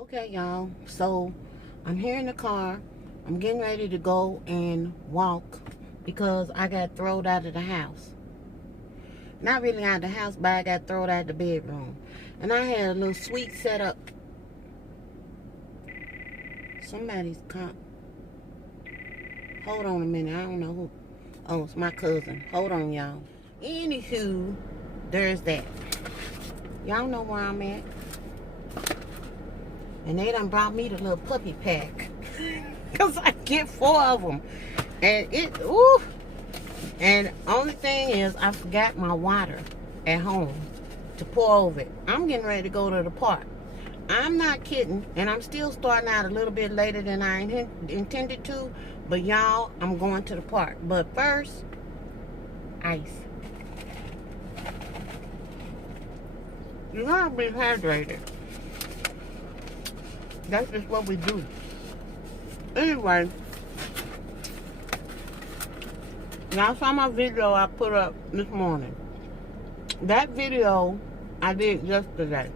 Okay, y'all. So I'm here in the car. I'm getting ready to go and walk because I got thrown out of the house. Not really out of the house, but I got thrown out of the bedroom. And I had a little sweet setup. Somebody's come. Hold on a minute. I don't know who. Oh, it's my cousin. Hold on, y'all. Anywho, there's that. Y'all know where I'm at. And they done brought me the little puppy pack. Because I get 4 of them. And ooh. And only thing is, I forgot my water at home to pour over it. I'm getting ready to go to the park. I'm not kidding. And I'm still starting out a little bit later than I intended to. But y'all, I'm going to the park. But first, ice. You gotta be hydrated. That's just what we do. Anyway, y'all saw my video I put up this morning. That video I did yesterday.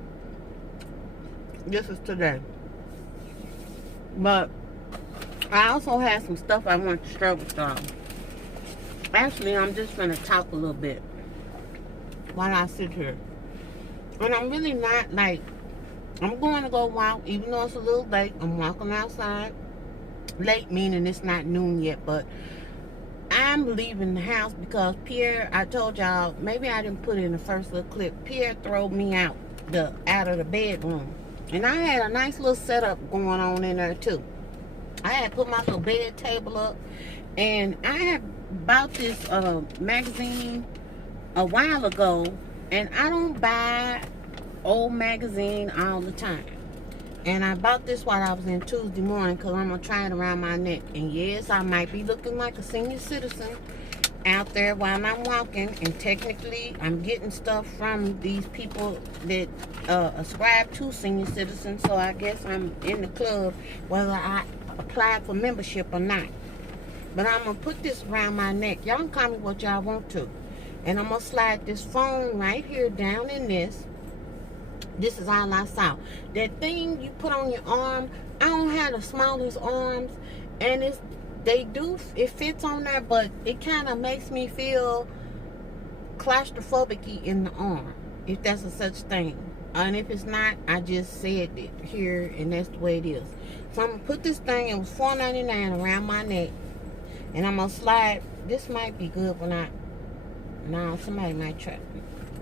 This is today. But I also had some stuff I want to share with y'all. Actually, I'm just gonna talk a little bit while I sit here. And I'm really not like, I'm going to go walk, even though it's a little late. I'm walking outside. Late meaning it's not noon yet, but I'm leaving the house because Pierre, I told y'all, maybe I didn't put it in the first little clip. Pierre threw me out of the bedroom. And I had a nice little setup going on in there too. I had put my little bed table up, and I had bought this magazine a while ago, and I don't buy old magazine all the time. And I bought this while I was in Tuesday morning because I'm going to try it around my neck. And yes, I might be looking like a senior citizen out there while I'm walking. And technically, I'm getting stuff from these people that ascribe to senior citizens. So I guess I'm in the club whether I apply for membership or not. But I'm going to put this around my neck. Y'all can call me what y'all want to. And I'm going to slide this phone right here down in this. This is all I saw. That thing you put on your arm, I don't have the smallest arms. And it fits on there, but it kind of makes me feel claustrophobic in the arm. If that's a such thing. And if it's not, I just said it here, and that's the way it is. So I'm going to put this thing, it was $4.99 around my neck. And I'm going to slide. This might be good when no, somebody might try.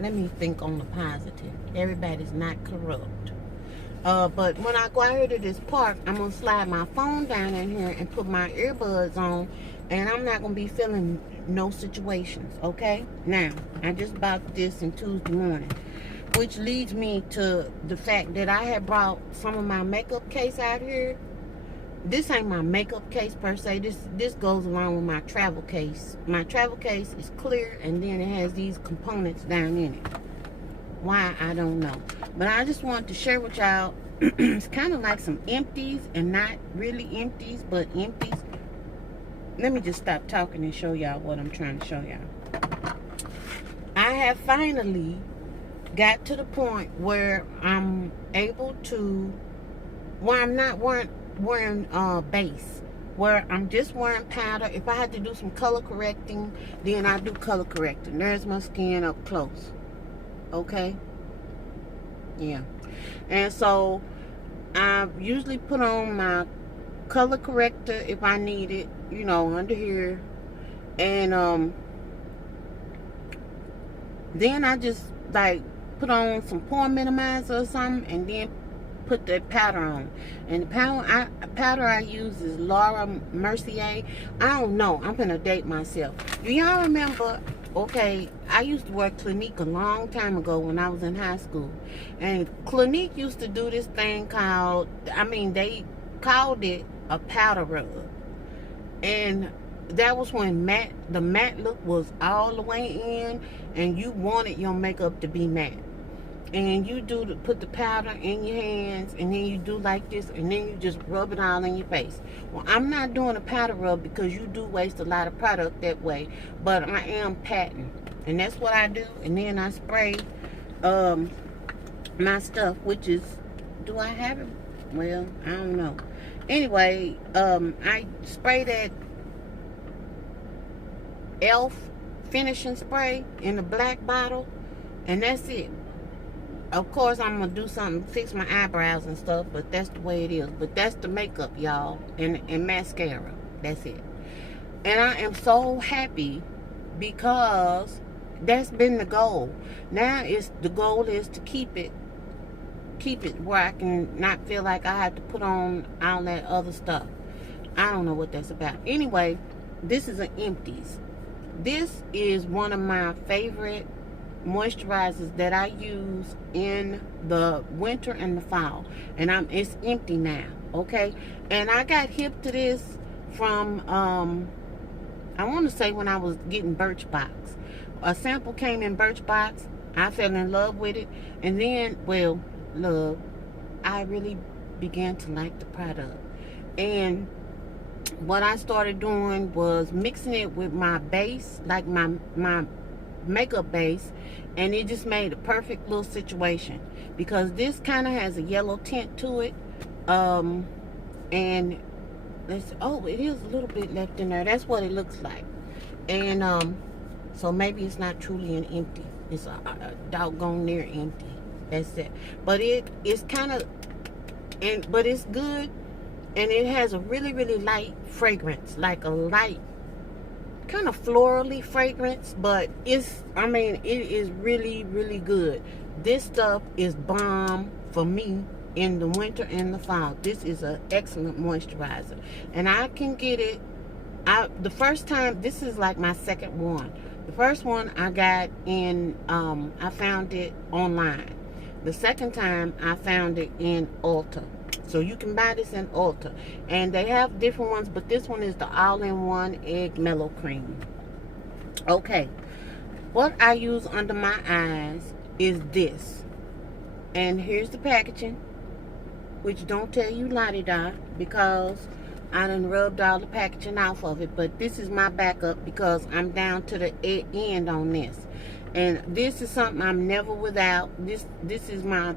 Let me think on the positive. Everybody's not corrupt. But when I go out here to this park, I'm going to slide my phone down in here and put my earbuds on. And I'm not going to be feeling no situations, okay? Now, I just bought this in Tuesday morning. Which leads me to the fact that I had brought some of my makeup case out here. This ain't my makeup case per se. This goes along with my travel case. My travel case is clear, and then it has these components down in it. Why, I don't know. But I just wanted to share with y'all. It's kind of like some empties, and not really empties, but empties. Let me just stop talking and show y'all what I'm trying to show y'all. I have finally got to the point where I'm able to, where I'm not wearing base, where I'm just wearing powder. If I had to do some color correcting, then I do color correcting. There's my skin up close. Okay? Yeah. And so I usually put on my color corrector if I need it, you know, under here. And then I just like put on some pore minimizer or something, and then put the powder on. And the powder I use is Laura Mercier. I don't know. I'm gonna date myself. Do y'all remember? Okay, I used to work Clinique a long time ago when I was in high school. And Clinique used to do this thing called, they called it a powder rub. And that was when the matte look was all the way in, and you wanted your makeup to be matte. And you put the powder in your hands, and then you do like this, and then you just rub it all in your face. Well, I'm not doing a powder rub because you do waste a lot of product that way, but I am patting, and that's what I do. And then I spray my stuff, which is, do I have it? Well, I don't know. Anyway, I spray that Elf finishing spray in the black bottle, and that's it. Of course, I'm gonna do something, fix my eyebrows and stuff, but that's the way it is. But that's the makeup, y'all, and mascara. That's it. And I am so happy because that's been the goal. Now the goal is to keep it where I can not feel like I have to put on all that other stuff. I don't know what that's about. Anyway, this is an Empties. This is one of my favorite moisturizers that I use in the winter and the fall, and it's empty now, okay? And I got hip to this from I want to say when I was getting Birchbox. A sample came in Birchbox. I fell in love with it, and then, well, love, I really began to like the product. And what I started doing was mixing it with my base, like my makeup base, and it just made a perfect little situation, because this kind of has a yellow tint to it. And it is a little bit left in there. That's what it looks like. And so maybe it's not truly an empty. It's a doggone near empty. That's it. But it's kind of, but it's good, and it has a really, really light fragrance, like a light kind of florally fragrance, but it is really, really good. This stuff is bomb for me in the winter and the fall. This is an excellent moisturizer, and I can get it. The first time, this is like my second one. The first one I got in, I found it online. The second time I found it in Ulta. So you can buy this in Ulta. And they have different ones, but this one is the all-in-one egg mellow cream. Okay. What I use under my eyes is this. And here's the packaging, which don't tell you la-di-da, because I done rubbed all the packaging off of it. But this is my backup, because I'm down to the end on this. And this is something I'm never without. This is my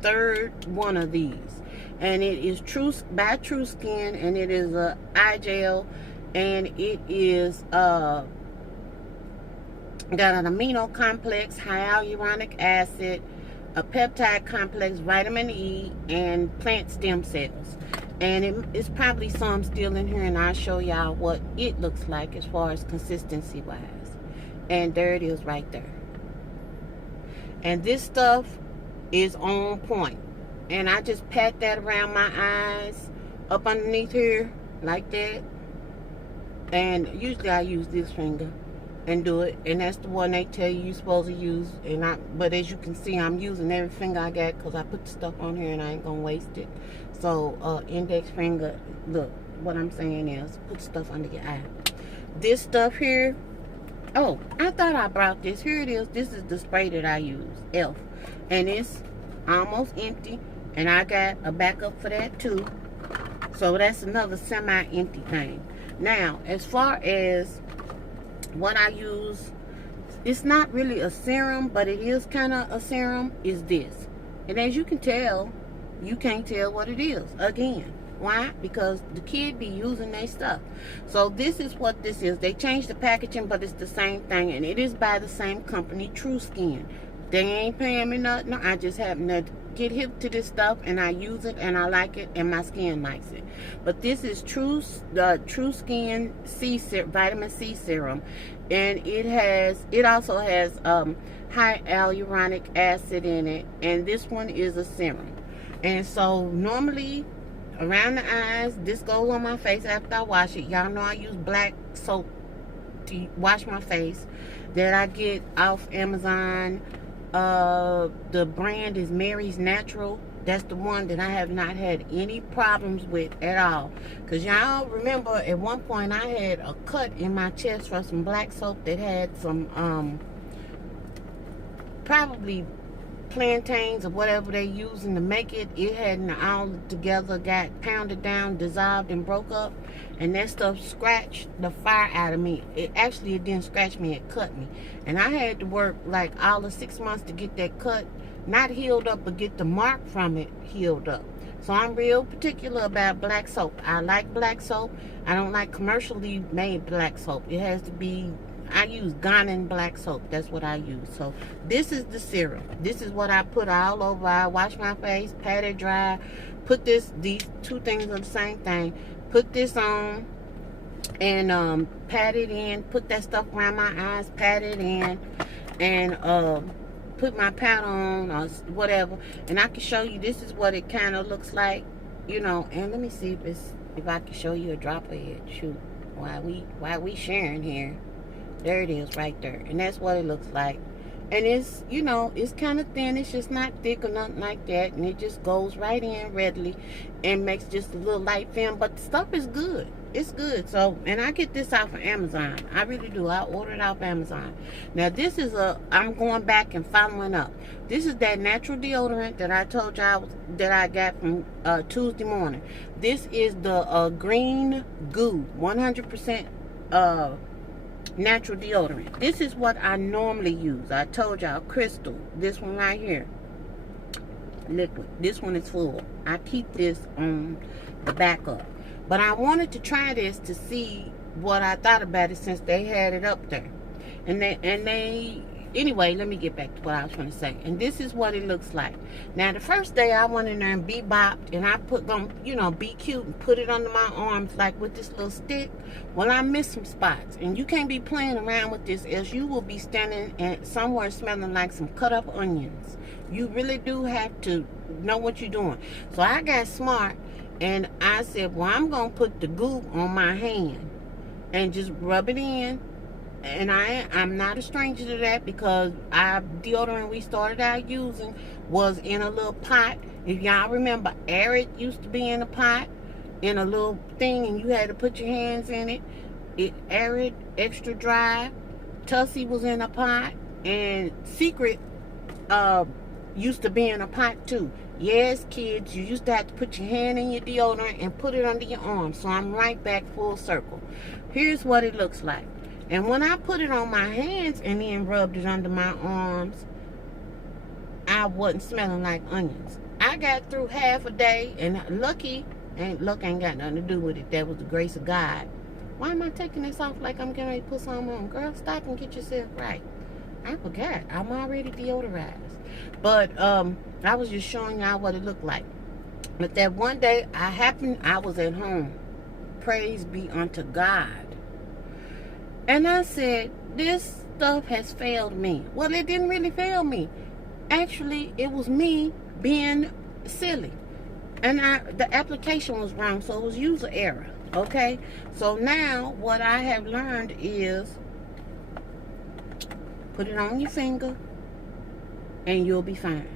third one of these. And it is by True Skin, and it is a eye gel, and it is got an amino complex, hyaluronic acid, a peptide complex, vitamin E, and plant stem cells. And it's probably some still in here, and I'll show y'all what it looks like as far as consistency wise. And there it is right there. And this stuff is on point. And I just pat that around my eyes, up underneath here, like that. And usually I use this finger and do it. And that's the one they tell you're supposed to use. But as you can see, I'm using every finger I got, because I put the stuff on here and I ain't going to waste it. So, index finger, look, what I'm saying is, put stuff under your eye. This stuff here, oh, I thought I brought this. Here it is. This is the spray that I use, Elf. And it's almost empty. And I got a backup for that too. So that's another semi-empty thing. Now, as far as what I use, it's not really a serum, but it is kind of a serum, is this. And as you can tell, you can't tell what it is. Again, why? Because the kid be using their stuff. So this is what this is. They changed the packaging, but it's the same thing. And it is by the same company, True Skin. They ain't paying me nothing. I just happen to get hip to this stuff, and I use it, and I like it, and my skin likes it. But this is True Skin vitamin C serum, and it also has hyaluronic acid in it, and this one is a serum. And so normally around the eyes, this goes on my face after I wash it. Y'all know I use black soap to wash my face that I get off Amazon. The brand is Mary's Natural. That's the one that I have not had any problems with at all. Because y'all remember at one point I had a cut in my chest from some black soap that had some probably plantains or whatever they using to make it. It hadn't all together got pounded down, dissolved, and broke up. And that stuff scratched the fire out of me. It didn't scratch me, it cut me. And I had to work like all of 6 months to get that cut not healed up, but get the mark from it healed up. So I'm real particular about black soap. I like black soap. I don't like commercially made black soap. It has to be, I use Ghanaian black soap. That's what I use. So this is the serum. This is what I put all over. I wash my face, pat it dry, put these two things are the same thing. Put this on and pat it in. Put that stuff around my eyes, pat it in, and put my powder on or whatever. And I can show you, this is what it kind of looks like, you know. And let me see if I can show you a drop of it. Shoot, why we sharing here. There it is right there. And that's what it looks like. And it's, you know, it's kind of thin. It's just not thick or nothing like that. And it just goes right in readily and makes just a little light film. But the stuff is good. It's good. So, and I get this off of Amazon. I really do. I ordered it off Amazon. Now, this is I'm going back and following up. This is that natural deodorant that I told y'all that I got from Tuesday morning. This is the green goo, 100% natural deodorant. This is what I normally use. I told y'all, crystal. This one right here, liquid. This one is full. I keep this on the backup. But I wanted to try this to see what I thought about it since they had it up there. And they anyway, let me get back to what I was trying to say. And this is what it looks like. Now, the first day I went in there and bebopped, and I you know, be cute and put it under my arms like with this little stick. Well, I missed some spots. And you can't be playing around with this, else you will be standing somewhere smelling like some cut up onions. You really do have to know what you're doing. So I got smart. And I said, well, I'm going to put the goop on my hand and just rub it in. And I'm not a stranger to that, because our deodorant we started out using was in a little pot. If y'all remember, Arid used to be in a pot, in a little thing, and you had to put your hands in it. Arid, extra dry. Tussie was in a pot. And Secret used to be in a pot too. Yes, kids, you used to have to put your hand in your deodorant and put it under your arm. So I'm right back full circle. Here's what it looks like. And when I put it on my hands and then rubbed it under my arms, I wasn't smelling like onions. I got through half a day, and luck ain't got nothing to do with it. That was the grace of God. Why am I taking this off like I'm getting ready to put something on? Girl, stop and get yourself right. I forgot. I'm already deodorized. But I was just showing y'all what it looked like. But that one day I was at home. Praise be unto God. And I said, this stuff has failed me. Well, it didn't really fail me. Actually, it was me being silly. And the application was wrong, so it was user error. Okay? So now what I have learned is put it on your finger and you'll be fine.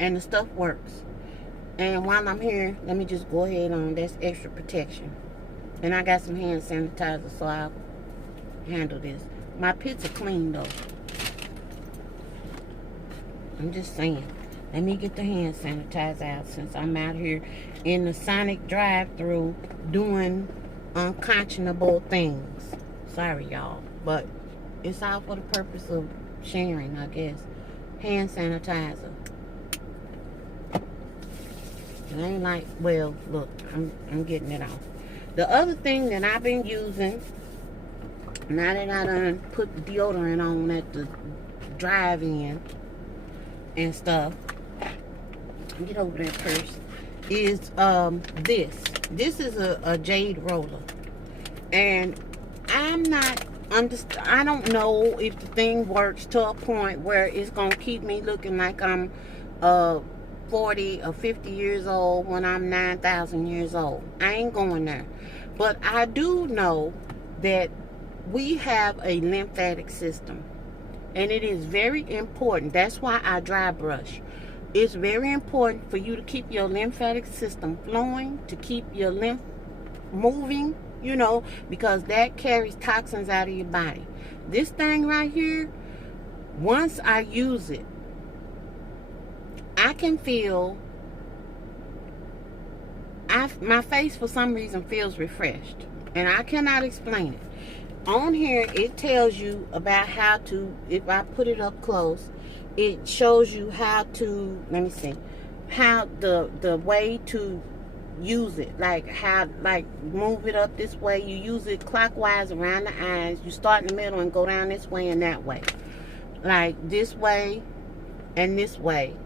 And the stuff works. And while I'm here, let me just go ahead on. That's extra protection. And I got some hand sanitizer, so I'll handle this. My pits are clean, though. I'm just saying. Let me get the hand sanitizer out, since I'm out here in the Sonic drive-thru doing unconscionable things. Sorry, y'all. But it's all for the purpose of sharing, I guess. Hand sanitizer. It ain't like, well, look, I'm getting it off. The other thing that I've been using, now that I done put the deodorant on at the drive-in and stuff, get over there first, is this. This is a jade roller. And I don't know if the thing works to a point where it's going to keep me looking like I'm 40 or 50 years old when I'm 9,000 years old. I ain't going there. But I do know that we have a lymphatic system. And it is very important. That's why I dry brush. It's very important for you to keep your lymphatic system flowing, to keep your lymph moving, you know, because that carries toxins out of your body. This thing right here, once I use it, I can feel, my face for some reason feels refreshed. And I cannot explain it. On here, it tells you about how to, if I put it up close, it shows you how to, let me see, how the way to use it, like how, like move it up this way. You use it clockwise around the eyes. You start in the middle and go down this way and that way, like this way and this way.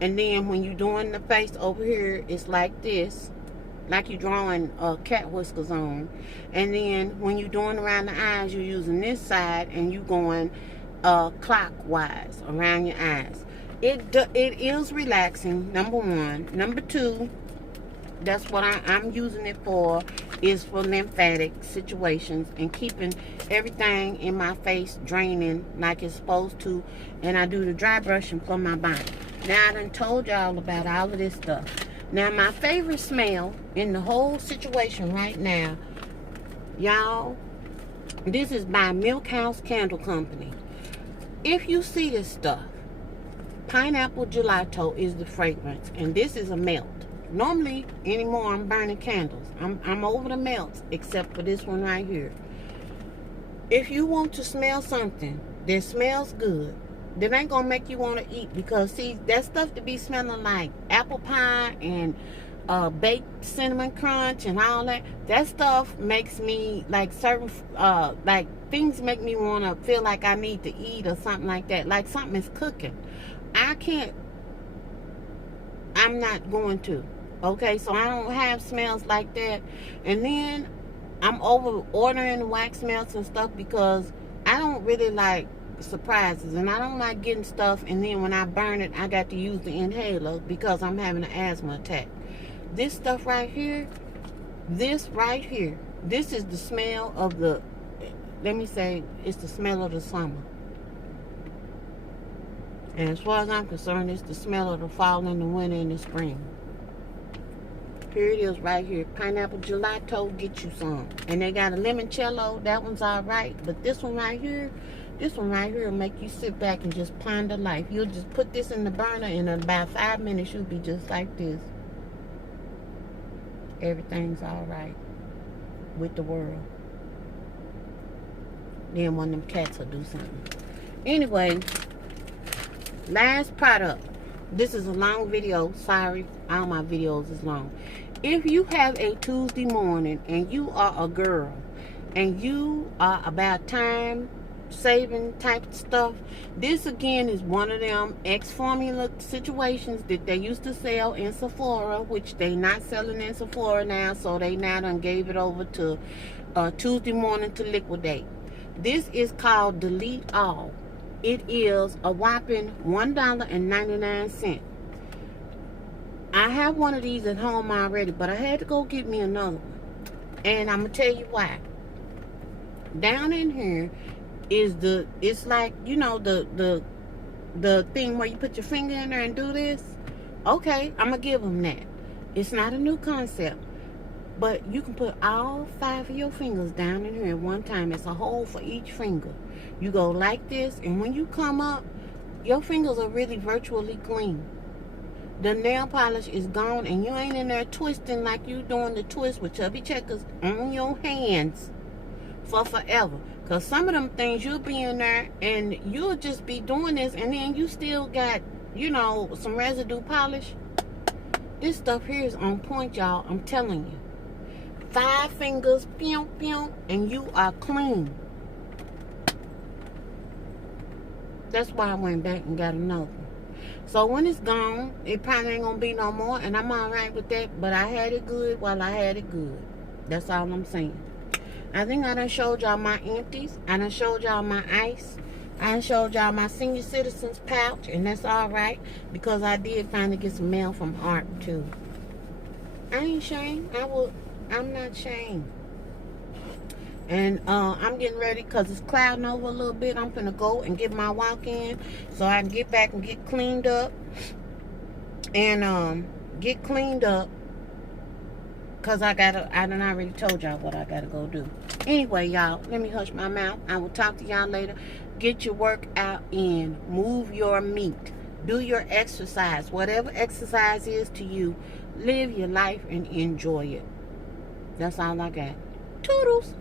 And then when you're doing the face over here, it's like this, like you're drawing cat whiskers on. And then when you're doing around the eyes, you're using this side and you going clockwise around your eyes. It is relaxing, number one. Number two, that's what I'm using it for, is for lymphatic situations and keeping everything in my face draining like it's supposed to. And I do the dry brushing for my body. Now, I done told y'all about all of this stuff. Now, my favorite smell in the whole situation right now, y'all, this is by Milk House Candle Company. If you see this stuff, pineapple gelato is the fragrance, and this is a melt. Normally, anymore, I'm burning candles. I'm over the melts, except for this one right here. If you want to smell something that smells good, that ain't gonna make you want to eat, because see, that stuff to be smelling like apple pie and baked cinnamon crunch and all that, that stuff makes me like certain like things make me want to feel like I need to eat or something like that, like something is cooking. I'm not going to, okay? So I don't have smells like that. And then I'm over ordering wax melts and stuff because I don't really like surprises, and I don't like getting stuff and then when I burn it I got to use the inhaler because I'm having an asthma attack. This stuff right here, this right here, this is the smell of the, let me say, it's the smell of the summer. And as far as I'm concerned, it's the smell of the fall and the winter and the spring. Here it is right here. Pineapple gelato, get you some. And they got a limoncello, that one's alright. But this one right here will make you sit back and just ponder life. You'll just put this in the burner, and in about 5 minutes you'll be just like this. Everything's alright with the world. Then one of them cats will do something. Anyway, last product. This is a long video. Sorry, all my videos is long. If you have a Tuesday morning and you are a girl and you are about time saving type of stuff, this again is one of them X-formula situations that they used to sell in Sephora, which they not selling in Sephora now, so they now done gave it over to Tuesday morning to liquidate. This is called Delete All. It is a whopping $1.99. I have one of these at home already, but I had to go get me another one. And I'm going to tell you why. Down in here is it's like, you know, the thing where you put your finger in there and do this. Okay, I'm going to give them that. It's not a new concept. But you can put all 5 of your fingers down in here at one time. It's a hole for each finger. You go like this, and when you come up, your fingers are really virtually clean. The nail polish is gone, and you ain't in there twisting like you doing the twist with chubby checkers on your hands for forever. Because some of them things, you'll be in there, and you'll just be doing this, and then you still got, you know, some residue polish. This stuff here is on point, y'all. I'm telling you. 5 fingers, pew, pew, and you are clean. That's why I went back and got another one. So when it's gone, it probably ain't gonna be no more, and I'm alright with that. But I had it good while I had it good. That's all I'm saying. I think I done showed y'all my empties. I done showed y'all my ice. I done showed y'all my senior citizens pouch, and that's alright because I did finally get some mail from Art too. I ain't ashamed. I'm not ashamed. And I'm getting ready because it's clouding over a little bit. I'm finna go and get my walk in so I can get back and get cleaned up. And get cleaned up because I done already told y'all what I gotta go do. Anyway, y'all, let me hush my mouth. I will talk to y'all later. Get your workout in. Move your meat. Do your exercise. Whatever exercise is to you, live your life and enjoy it. That's all I got. Toodles.